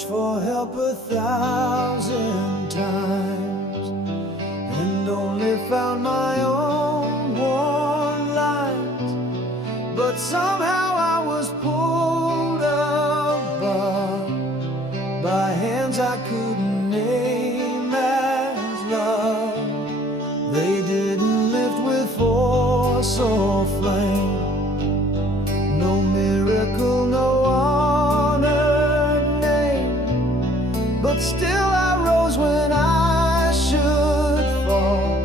reached for help 1,000 times and only found my own worn lines. But somehow I was pulled above by hands I couldn't name as love. They didn't lift with force or flame, no miracle, no honored name. But still I rose when I should fall,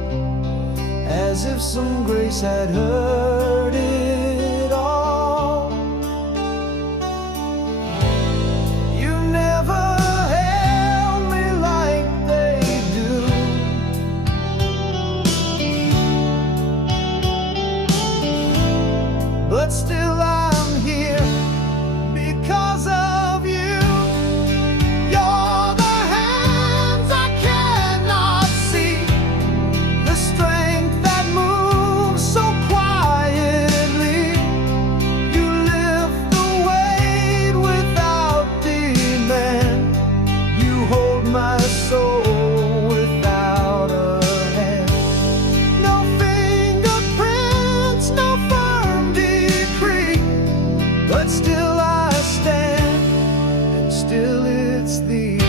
as if some grace had heard it all. You never held me like they do, but still I'm here because of you. You're the hands I cannot see, the strength that moves so quietly. You lift the weight without demand. You hold my soul without a hand. No fingerprints, no firm decree, but still I stand, and still it's thee.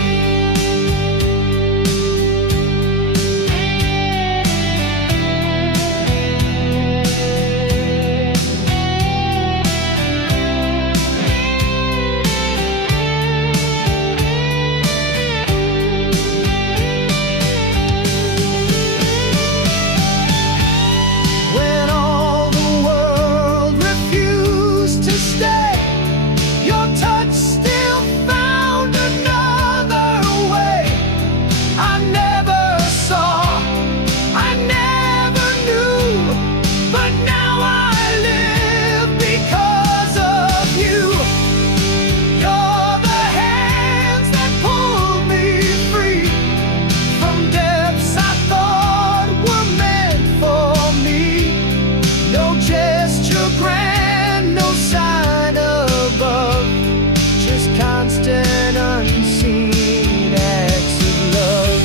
When all the world refused to stay, your touch still found another way. I never saw, I never knew, but now I live because of you. You're the hands that pulled me free from depths I thought were meant for me. No gesture grand, no sign above, just constant unseen acts of love.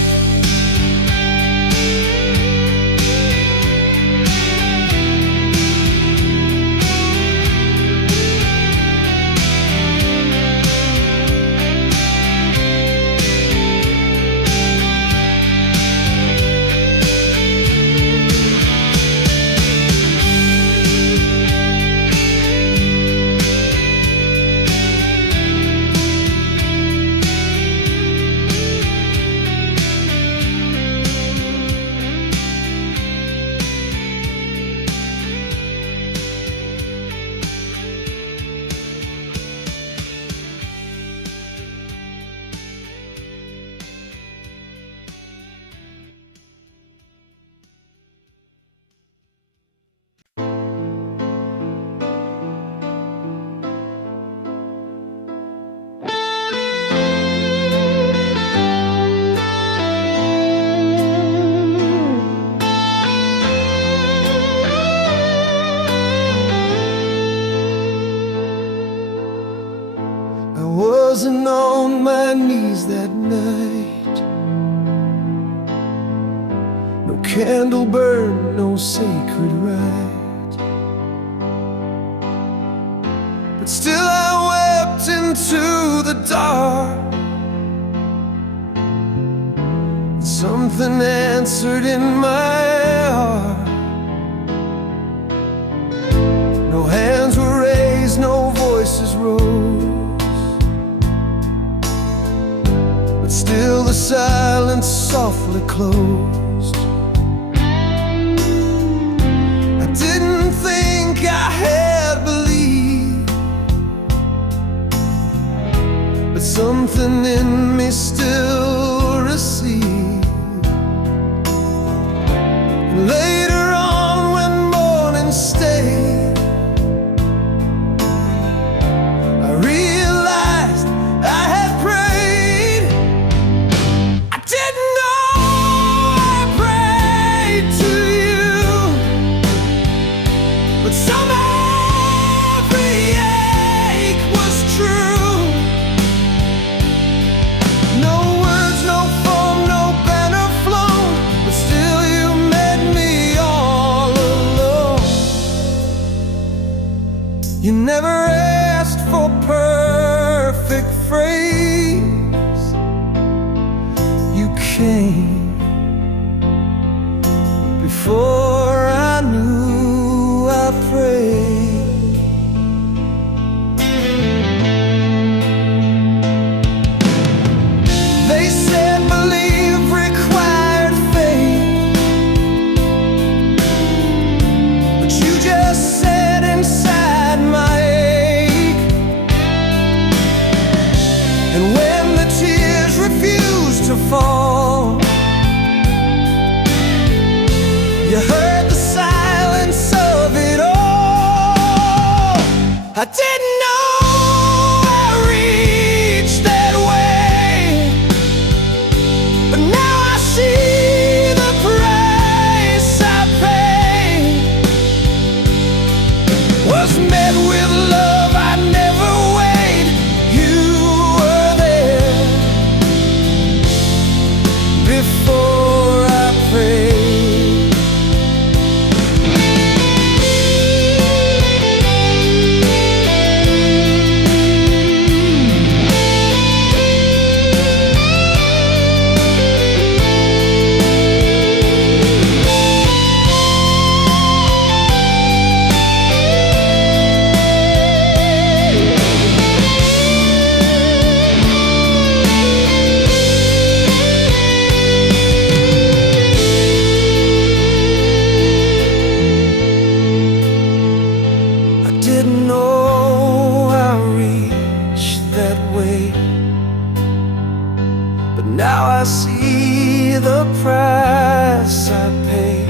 I wasn't on my knees that night, no candle burned, no sacred rite, but still I wept into the dark. Something answered in my heart. No hands were raised, no voices rose, but still the silence softly closed. I didn't think I had believed, but something in me still received. And later on, when morning stayed, I realized I had prayed. I didn't know I before I knew I prayed. They said believe required faith, but you just sat inside my ache. And when the tears refused to fall, you heard the silence of it all. I didn't know I reached that way, but now I see the price I paid. Was met with love I never weighed. You were there before I prayed. Didn't know I reached that way, but now I see the price I paid.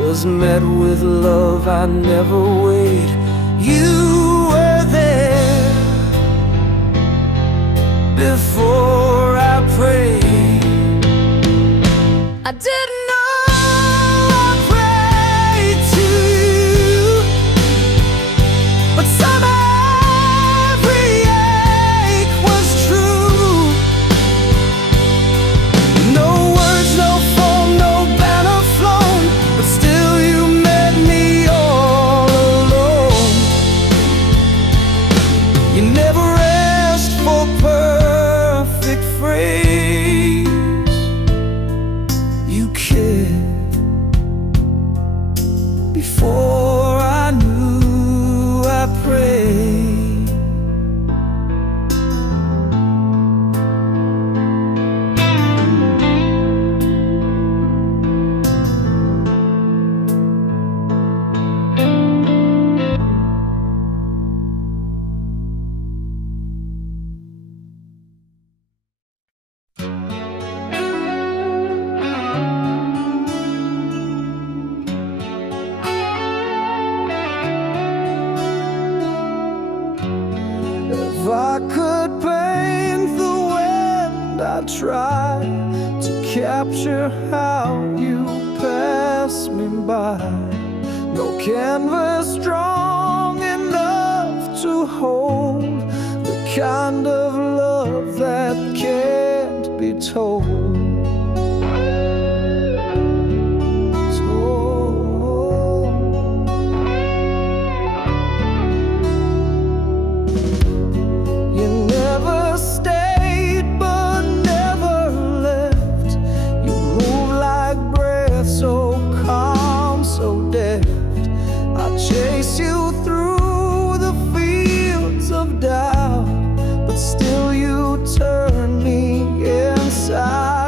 Was met with love I never weighed. You were there before I prayed. I didn't know I prayed to you, but somehow every ache was true. No words, no phone, no banner flown, but still you met me all alone. You never asked for perfect phrase. You cared before I knew I prayed. If I could paint the wind, I'd try to capture how you pass me by. No canvas strong enough to hold the kind of love that can't be told. You never stayed but never left. You move like breath, so calm, so deft. I chase you through the fields of doubt, but still you turn me inside.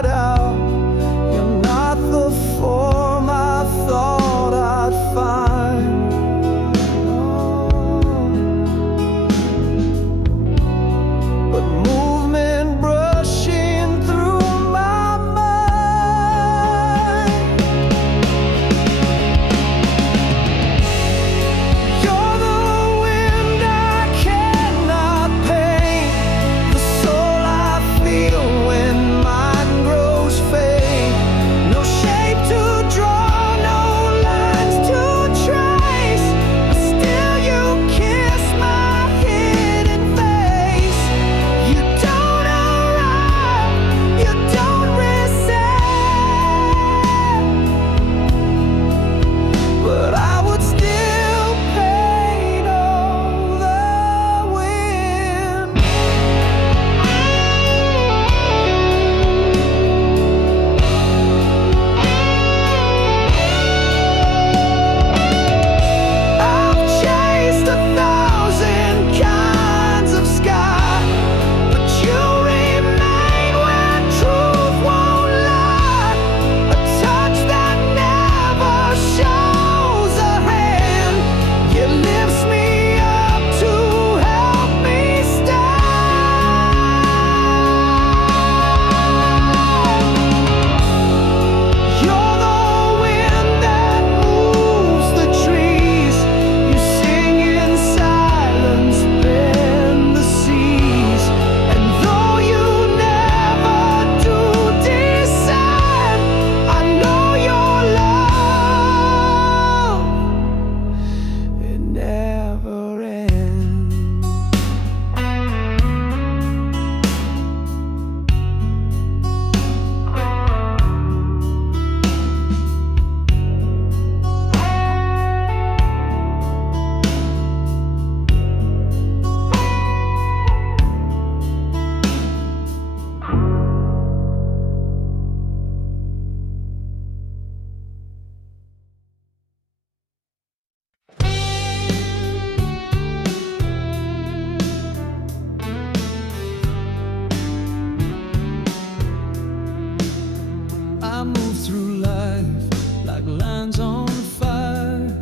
move through life like lines on fire,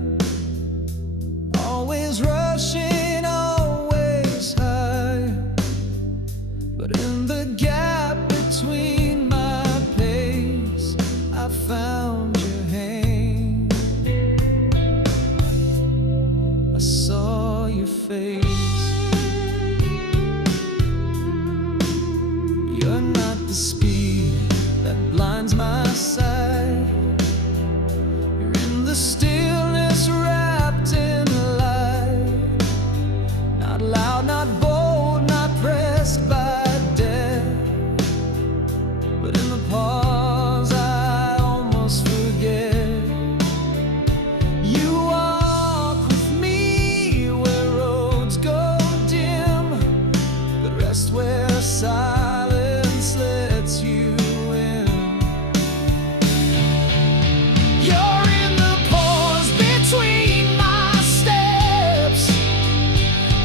always rushing, always high. But in the gap between my pace, I found your hand. I saw your face. You're not the speed that blinds my sight. You're in the stillness wrapped in light. Not loud, not bold, not pressed by death, but in the pause I almost forget. You walk with me where roads go dim, but rest where silence lets you in. You're in the pause between my steps,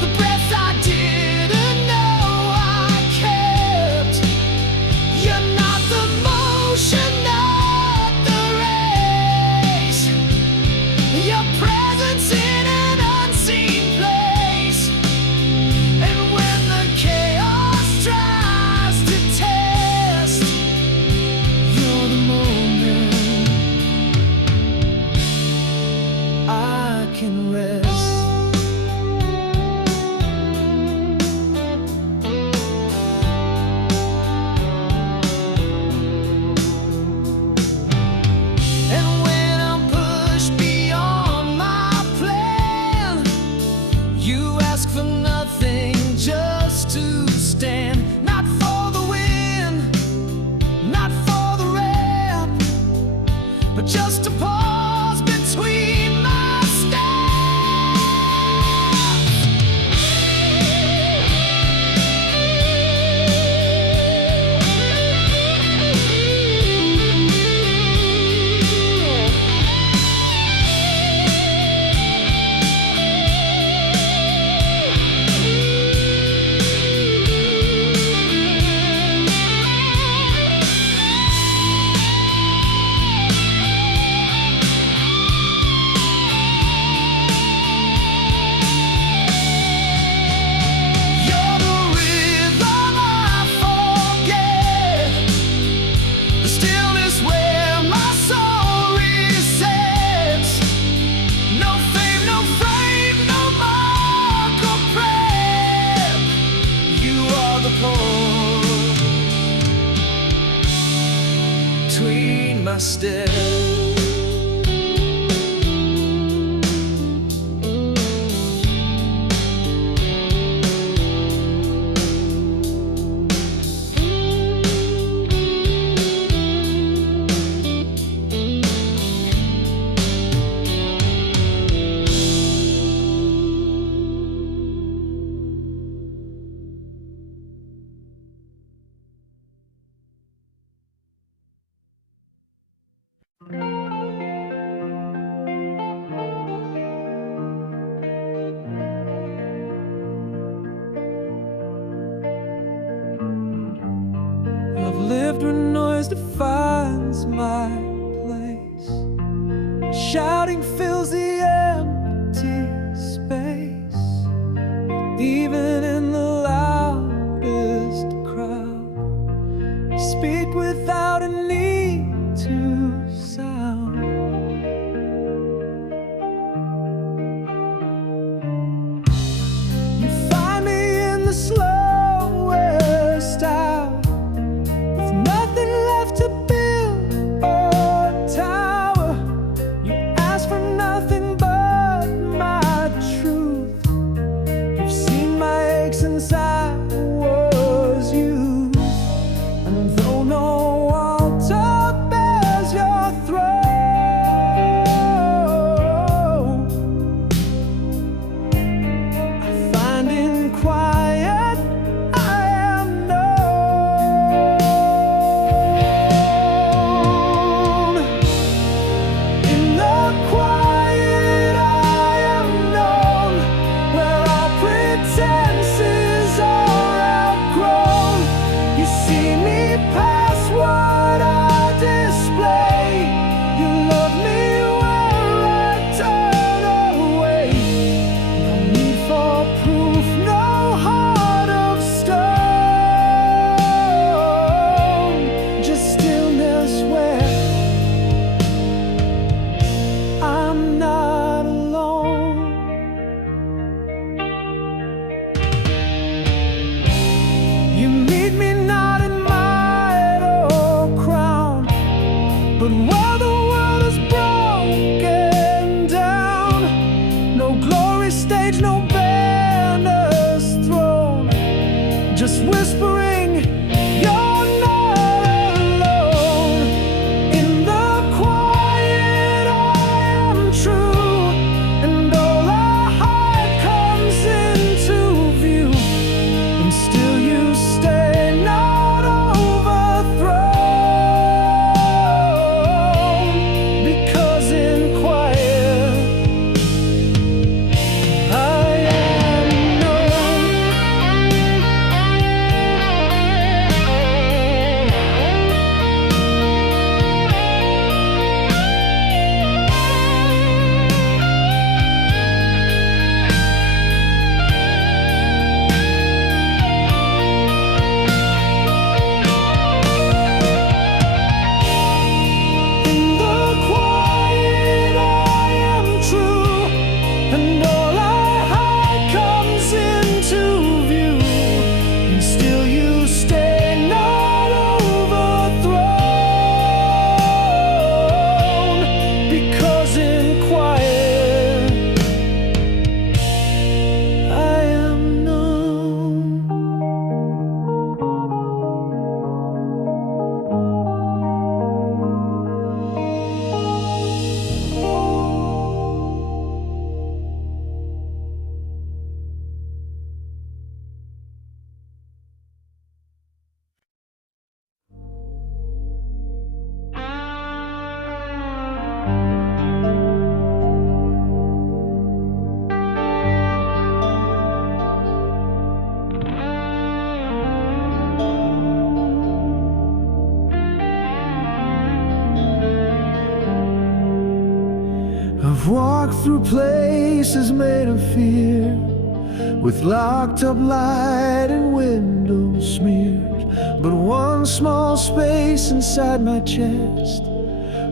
the breath I didn't know I kept. You're not the motion, not the race. Your presence in an unseen place. And when the chaos tries to test, you're the moment I can rest. And when I'm pushed beyond my plan, you ask for nothing, just to stand. Not for the win, not for the ramp, but just to pause between my steps. You're the rhythm I forget, the stillness where my soul resets. No fame, no frame, no mark or prep. You are the pause between my steps. I've lived where noise defines my place. Shouting fills the empty space. Even in the loudest crowd, you speak without a need to sound. You find me in the slowest hour, with nothing left to build or tower. You ask for nothing But while the world is broken down, no glory stage, no banners thrown, just whispering, you're not alone. In the quiet I am true, and all I hide comes into view, and still you stay not overthrown. Because in quiet I am known. In the quiet I am true, and all I hide comes into view, and still you stay not overthrown. Because in quiet I am known. I've walked through places made of fear, with locked up light and windows smeared, but one small space inside my chest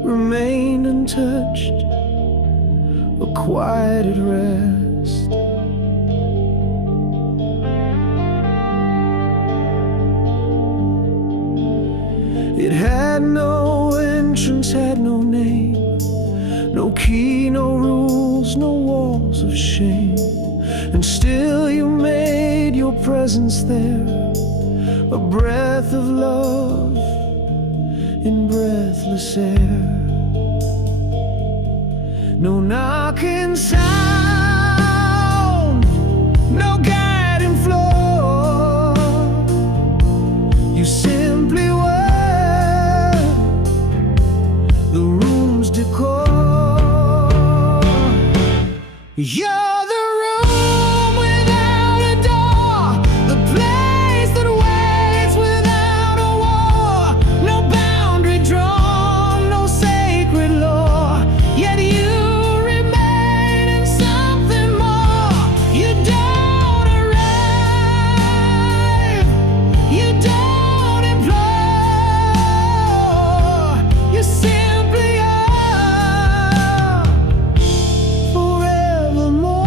remained untouched, a quieted rest. It had no entrance, had no name, no key, no rules, no walls of shame, and still you made your presence there a breath of love in breathless air. No knocking sound, no guiding floor, you simply were the room's decor. You're the room without a door, the place that waits without a war. No boundary drawn, no sacred law, yet you remain in something more. You don't arrive, you don't implore, you simply are forevermore.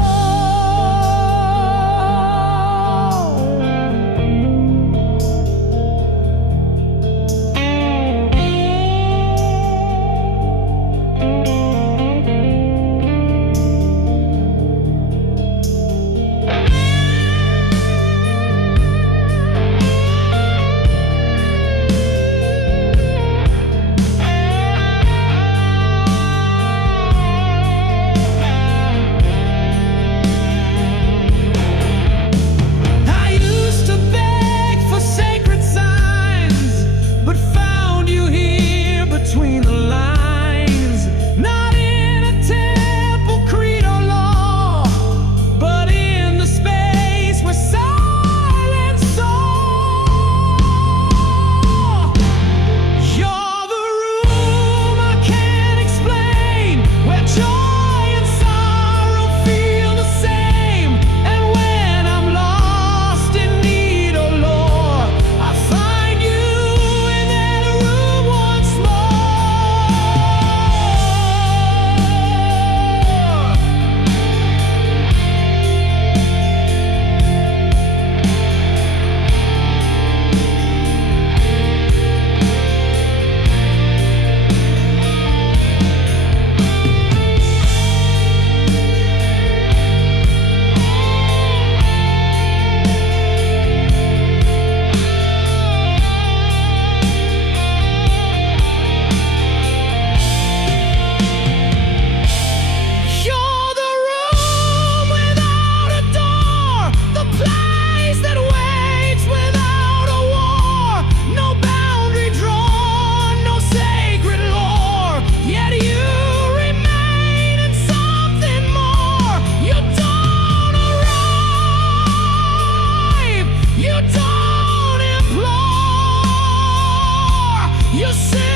You say